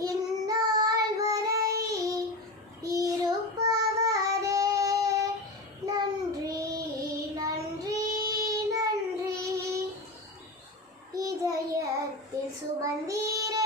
இந்நாள் வரை இருப்பவரே. நன்றி நன்றி நன்றி. இதயத்தில் சுமந்தீரே.